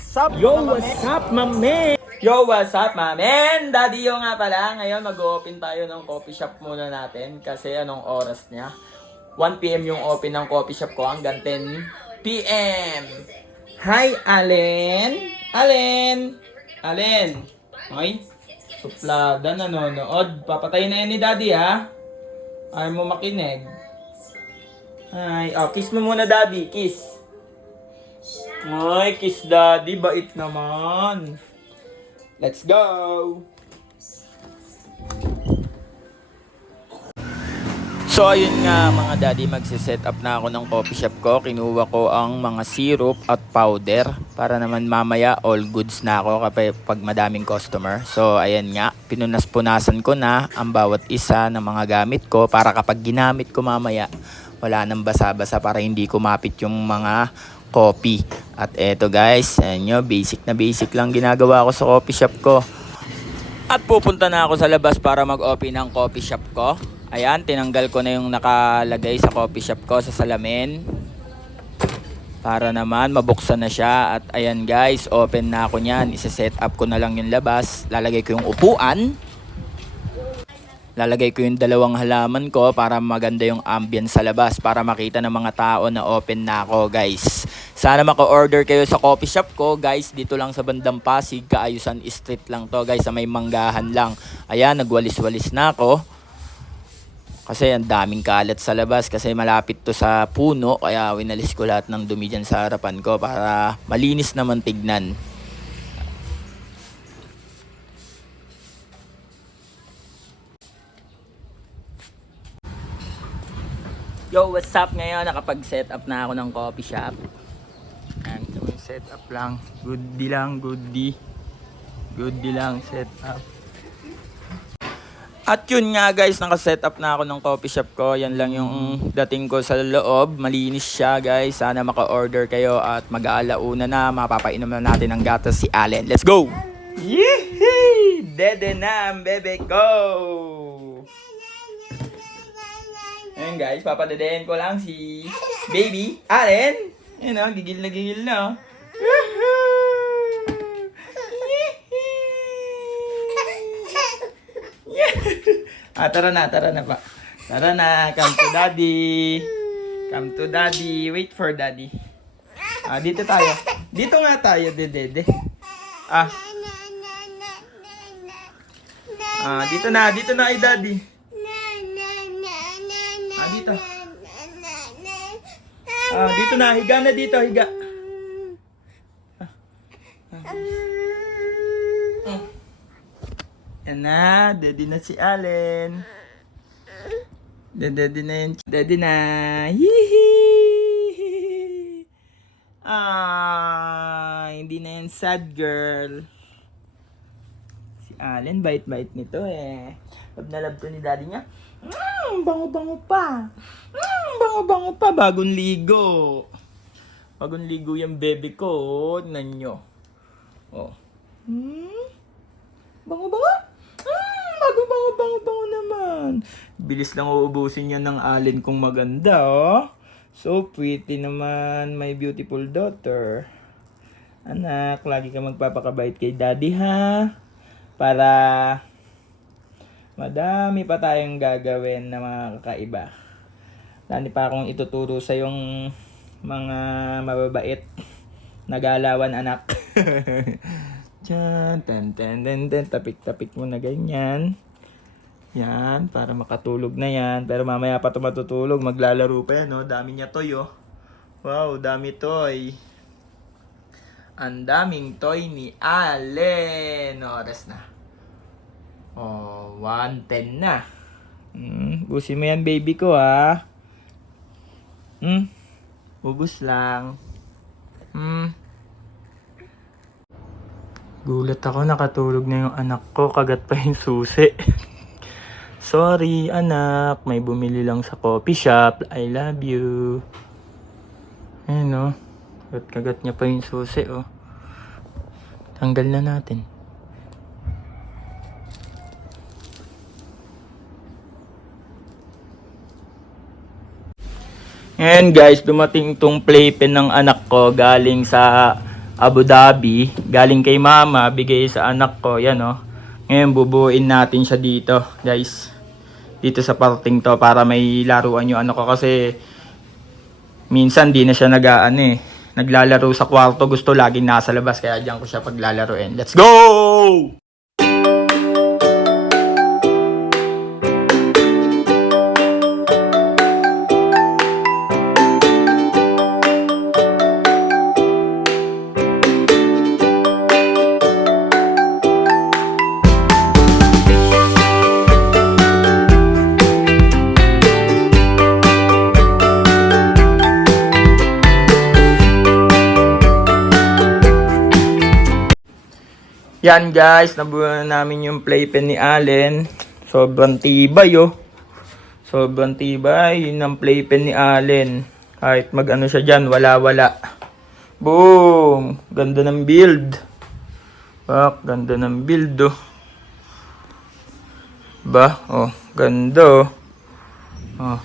what's up? Yo, what's up, my man? Yo, what's up, mamen? Daddy Yo nga pala. Ngayon, mag-open tayo ng coffee shop muna natin. Kasi anong oras niya? 1 PM yung open ng coffee shop ko hanggang 10 PM. Hi, Allen? Allen? Allen? Ay, suplada, nanonood. Papatayin na yan ni Daddy, ha? Ayaw mo makinig. Ay, oh, kiss mo muna, Daddy. Kiss. Ay, kiss Daddy. Bait naman. Let's go! So ayun nga mga daddy, magsiset up na ako ng coffee shop ko. Kinuha ko ang mga syrup at powder para naman mamaya all goods na ako kapag madaming customer. So ayan nga, pinunas-punasan ko na ang bawat isa ng mga gamit ko para kapag ginamit ko mamaya wala nang basa-basa para hindi kumapit yung mga coffee. At eto guys, ayan nyo, basic na basic lang ginagawa ko sa coffee shop ko. At pupunta na ako sa labas para mag-open ng coffee shop ko. Ayan, tinanggal ko na yung nakalagay sa coffee shop ko sa salamin para naman mabuksan na siya. At ayan guys, open na ako nyan. Isa-set up ko na lang yung labas. Lalagay ko yung upuan. Lalagay ko yung dalawang halaman ko para maganda yung ambience sa labas, para makita ng mga tao na open na ako guys. Sana maka-order kayo sa coffee shop ko guys. Dito lang sa bandang Pasig, Kaayusan Street lang to guys, sa may manggahan lang. Ayan, nagwalis-walis na ako. Kasi ang daming kalat sa labas kasi malapit to sa puno. Kaya winalis ko lahat ng dumi dyan sa harapan ko para malinis naman tignan. Yo, what's up? Ngayon nakapag-set up na ako ng coffee shop. Ayan, ito yung set up lang. Goodie lang, goodie. Goodie lang, set up. At yun nga guys, naka-set up na ako ng coffee shop ko. Yan lang yung dating ko sa loob. Malinis siya guys. Sana maka-order kayo at mag-aalauna na. Mapapainom na natin ng gatas si Allen. Let's go! Yee! Dede na ang bebe ko! Ayan guys, papadedehin ko lang si baby Allen. Ayan o, gigil na. Tara na pa. Tara na, come to daddy. Come to daddy. Wait for daddy. Dito tayo. Dito nga tayo, dede. Dito na ay daddy. Dito. Dito na, higa na dito, higa. Yan na, daddy na si Allen. Daddy na yun. Daddy na. Hihi. Hindi na yan sad girl. Si Allen, bait-bait nito eh. Love na love to ni daddy niya. Bango-bango pa. Bango-bango pa. Bagong ligo. Bagong ligo yung baby ko. Tignan nyo. Oh. Bango-bango. Bango naman. Bilis lang uubusin yan ng Allen kung maganda, oh. So pretty naman, my beautiful daughter. Anak, lagi ka magpapakabait kay daddy, ha? Para madami pa tayong gagawin na mga kakaiba. Dami pa akong ituturo sa yung mga mababait na galawan, anak. Diyan, tapik-tapik mo na ganyan. Yan, para makatulog na yan. Pero mamaya pa ito matutulog, maglalaro pa yan, no? Dami niya toy, oh. Wow, dami toy. Ang daming toy ni Allen. Oras na. Oh, 1:10 na. Busin mo yan, baby ko, ha? Ubus lang. Gulat ako, nakatulog na yung anak ko. Kagat pa yung susi. Sorry, anak. May bumili lang sa coffee shop. I love you. Ayan, oh. Kagat niya pa yung susi, oh. Tanggal na natin. Ayan guys, dumating tong playpen ng anak ko galing sa Abu Dhabi. Galing kay mama, bigay sa anak ko. Yan oh. Ngayon bubuuin natin siya dito, guys. Dito sa parting to para may laruan yung ano ko kasi minsan di na siya naglalaro sa kwarto. Gusto laging nasa labas kaya diyan ko siya paglalaruin. Let's go! Yan guys, nabuo namin yung playpen ni Allen. Sobrang tibay oh. Sobrang tibay. Yun ang playpen ni Allen. Kahit mag-ano siya dyan, wala-wala. Boom! Ganda ng build. Bak, ganda ng build oh. Ba? Oh, ganda oh. Oh,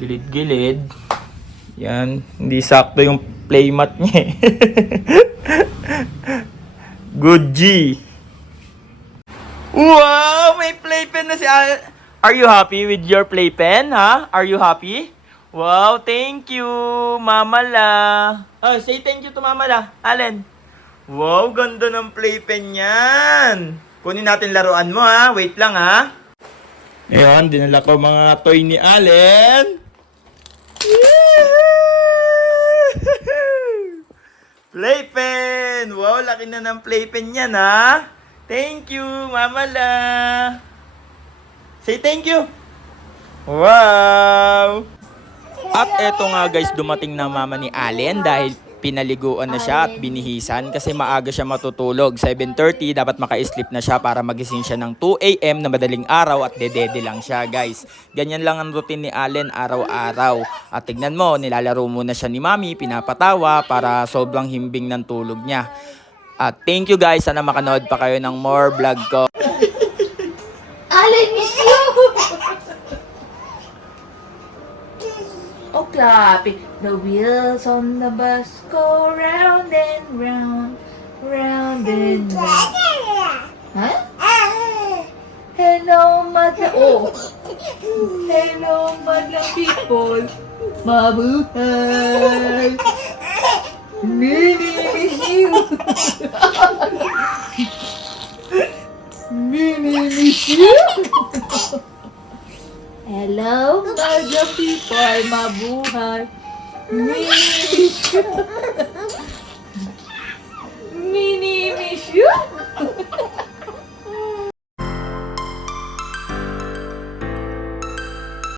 gilid-gilid. Yan. Hindi sakto yung playmat niya eh. Good G. Wow! May playpen na si Allen. Are you happy with your playpen, ha? Are you happy? Wow, thank you, Mama La. Oh, say thank you to Mama La. Allen. Wow, ganda ng playpen yan. Kunin natin laruan mo, ha? Wait lang, ha? Ayan, dinala ko mga toy ni Allen. Playpen! Wow, laki na ng playpen yan, ha? Thank you, Mama La. Say thank you. Wow! At eto nga guys, dumating na mama ni Allen dahil pinaliguan na siya at binihisan kasi maaga siya matutulog. 7:30 dapat maka-sleep na siya para magising siya ng 2 AM na madaling araw at dedede lang siya guys. Ganyan lang ang routine ni Allen araw-araw. At tignan mo, nilalaro muna siya ni mami, pinapatawa para sobrang himbing ng tulog niya. At thank you guys, sana makanood pa kayo ng more vlog ko. Allen, miss you! Oh, clapping. The wheels on the bus go round and round, round and round. Huh? Hello, madam. Oh. Hello, madam people. Mabuhay. Mini miss you. Mini miss you. Hello, mga people, mabuhay.